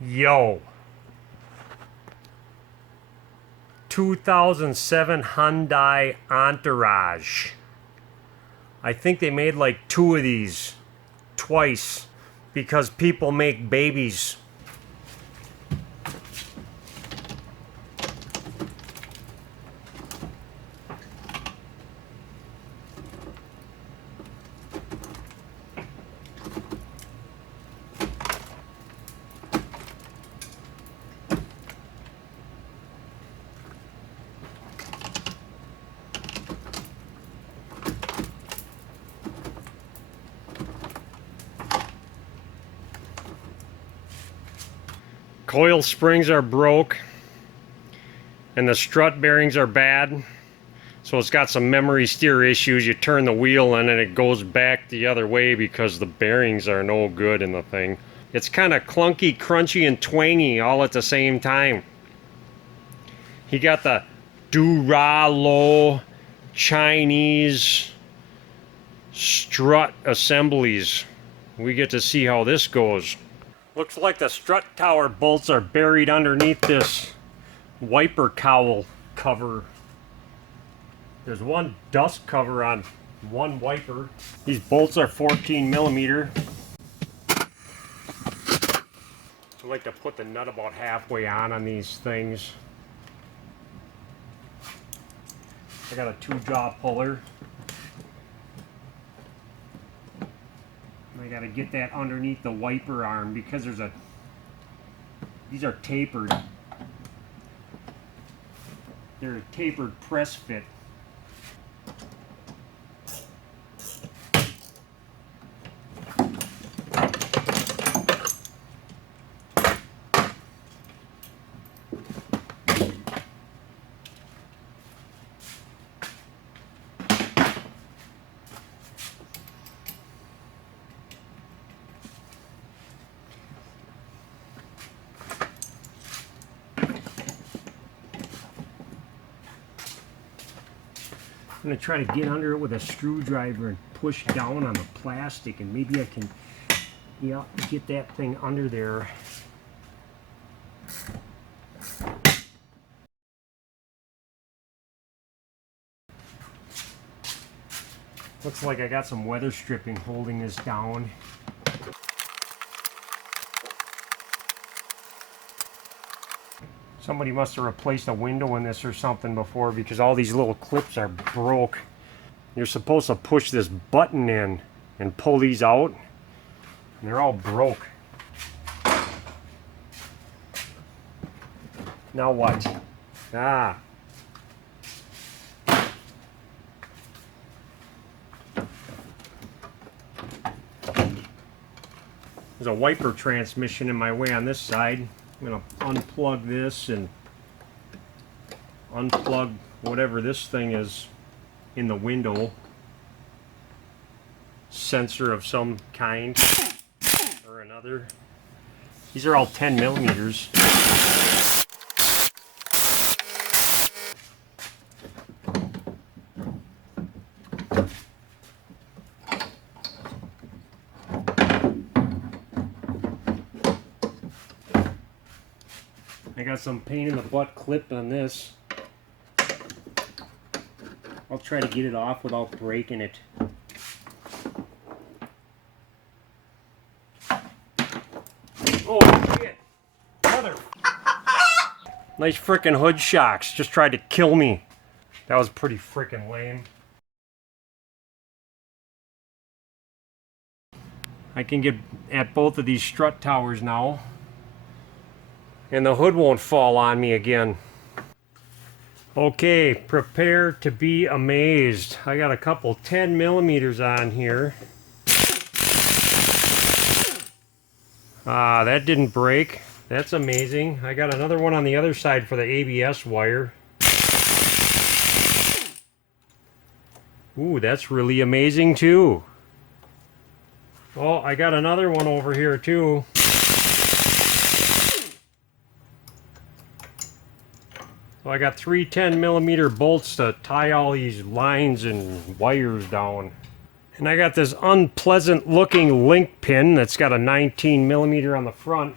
Yo. 2007 Hyundai Entourage. I think they made like 2 of these twice because people make babies. Coil springs are broke and the strut bearings are bad, so it's got some memory steer issues. You turn the wheel in and it goes back the other way because the bearings are no good in the thing. It's kind of clunky, crunchy, and twangy all at the same time. He got the Duralo Chinese strut assemblies. We get to see how this goes. Looks like the strut tower bolts are buried underneath this wiper cowl cover. There's one dust cover on one wiper. These bolts are 14 millimeter. I like to put the nut about halfway on these things. I got a 2-jaw puller. I gotta get that underneath the wiper arm because these are tapered. They're a tapered press fit. I'm going to try to get under it with a screwdriver and push down on the plastic, and maybe I can, yeah, get that thing under there. Looks like I got some weather stripping holding this down. Somebody must have replaced a window in this or something before because all these little clips are broke. You're supposed to push this button in and pull these out, and they're all broke. Now what? Ah. There's a wiper transmission in my way on this side. I'm going to unplug this and unplug whatever this thing is in the window. Sensor of some kind or another. These are all 10 millimeters. I got some pain in the butt clip on this. I'll try to get it off without breaking it. Oh shit! Mother! Nice frickin' hood shocks. Just tried to kill me. That was pretty frickin' lame. I can get at both of these strut towers now. And the hood won't fall on me again. Okay, prepare to be amazed. I got a couple 10 millimeters on here. Ah, that didn't break. That's amazing. I got another one on the other side for the ABS wire. Ooh, that's really amazing too. Oh, I got another one over here too. So I got 3 10 millimeter bolts to tie all these lines and wires down. And I got this unpleasant looking link pin that's got a 19 millimeter on the front.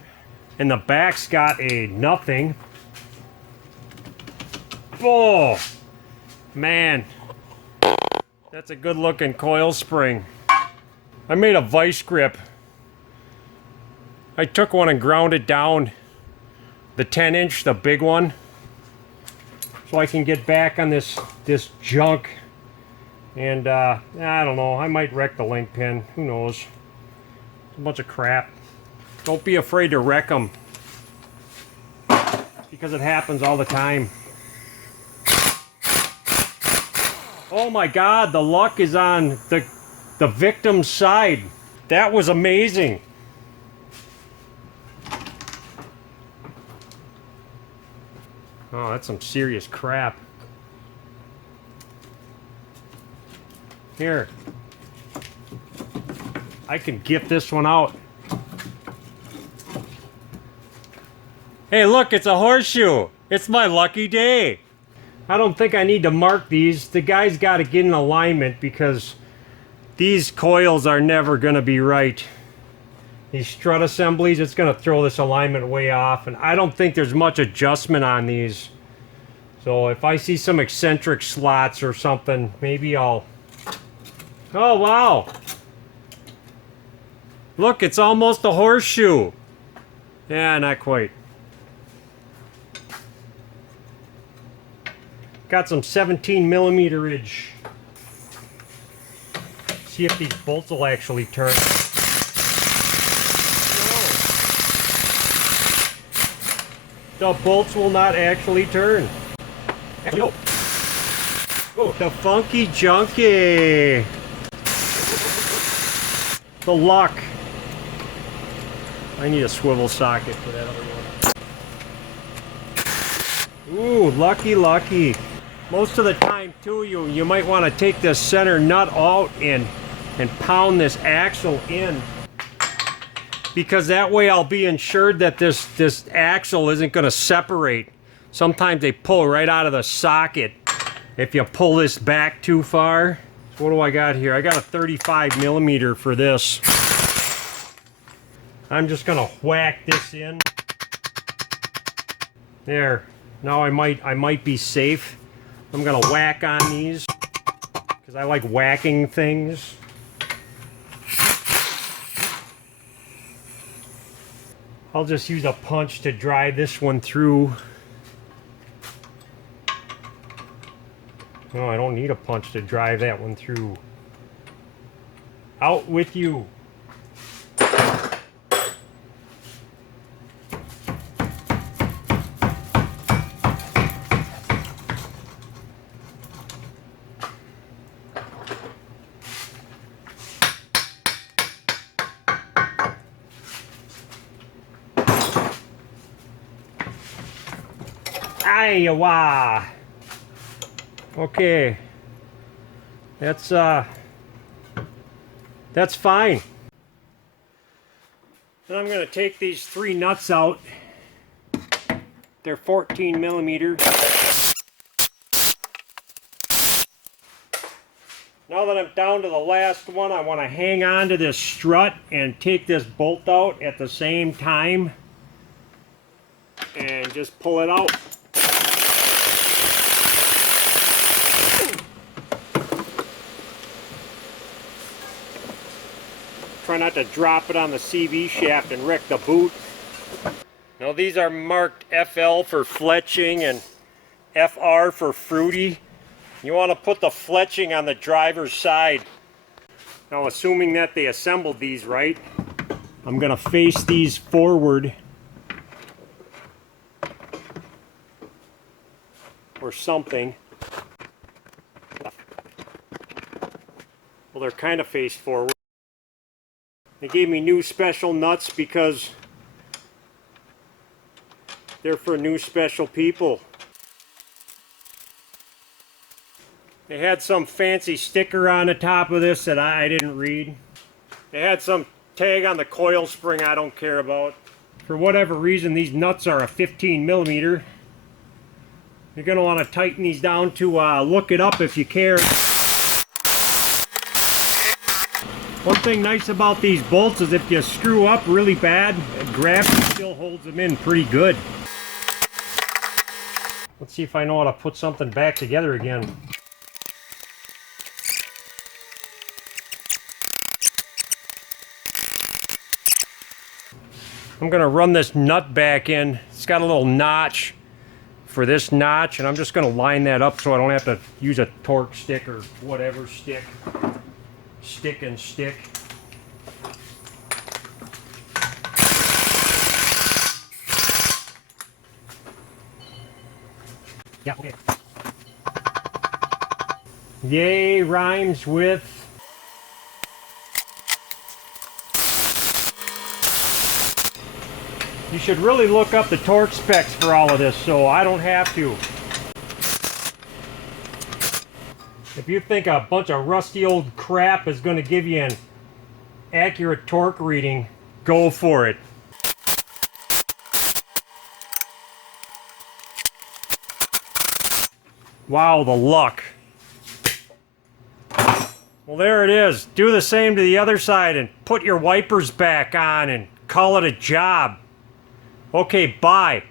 and the back's got a nothing. Oh, man. That's a good looking coil spring. I made a vice grip. I took one and ground it down, the 10-inch, the big one, so I can get back on this junk. And I don't know, I might wreck the link pin, who knows. It's a bunch of crap. Don't be afraid to wreck them, because it happens all the time. Oh my God, the luck is on the victim's side. That was amazing. Oh, that's some serious crap. Here. I can get this one out. Hey, look, it's a horseshoe. It's my lucky day. I don't think I need to mark these. The guy's got to get in alignment because these coils are never going to be right. These strut assemblies, it's going to throw this alignment way off, and I don't think there's much adjustment on these. So if I see some eccentric slots or something, maybe I'll... Oh, wow! Look, it's almost a horseshoe. Yeah, not quite. Got some 17mm-age. See if these bolts will actually turn. The bolts will not actually turn. No. Oh, the funky junkie. The luck. I need a swivel socket for that other one. Ooh, lucky, lucky. Most of the time, too, you might want to take this center nut out and pound this axle in. Because that way I'll be ensured that this axle isn't going to separate. Sometimes they pull right out of the socket if you pull this back too far. So what do I got here? I got a 35mm for this. I'm just going to whack this in. There. Now I might be safe. I'm going to whack on these because I like whacking things. I'll just use a punch to drive this one through. No, I don't need a punch to drive that one through. Out with you. Iowa. Okay. That's fine. Then I'm going to take these 3 nuts out. They're 14mm. Now that I'm down to the last one, I want to hang on to this strut and take this bolt out at the same time and just pull it out. Try not to drop it on the CV shaft and wreck the boot. Now these are marked FL for fletching and FR for fruity. You want to put the fletching on the driver's side. Now assuming that they assembled these right, I'm going to face these forward. Or something. Well, they're kind of faced forward. They gave me new special nuts because they're for new special people. They had some fancy sticker on the top of this that I didn't read. They had some tag on the coil spring I don't care about. For whatever reason, these nuts are a 15mm. You're going to want to tighten these down to look it up if you care. One thing nice about these bolts is if you screw up really bad, gravity still holds them in pretty good. Let's see if I know how to put something back together again. I'm going to run this nut back in. It's got a little notch for this notch, and I'm just going to line that up so I don't have to use a torque stick or whatever stick. Stick and stick. Yeah, okay. Yay rhymes with... You should really look up the torque specs for all of this, so I don't have to. If you think a bunch of rusty old crap is going to give you an accurate torque reading, go for it. Wow, the luck. Well, there it is. Do the same to the other side and put your wipers back on and call it a job. Okay, bye.